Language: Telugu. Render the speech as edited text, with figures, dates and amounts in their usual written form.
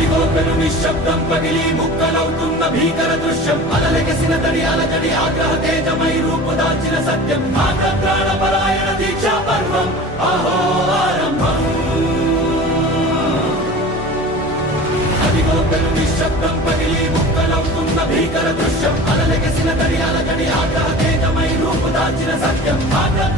అదిగో పెను నిశ్శబ్దం పగిలి ముక్కలవుతున్న భీకర దృశ్యం అలలెగసిన తడి అలజడి ఆగ్రహ తేజమై రూపుదాల్చిన సత్యం ఆగ్రహ దీక్షా పర్వం అహో ఆరంభం అదిగో పెను నిశ్శబ్దం పగిలి ముక్కలవుతున్న భీకర దృశ్యం అలలెగసిన తడి అలజడి ఆగ్రహ తేజమై రూపుదాల్చిన సత్యం ఆగ్రహ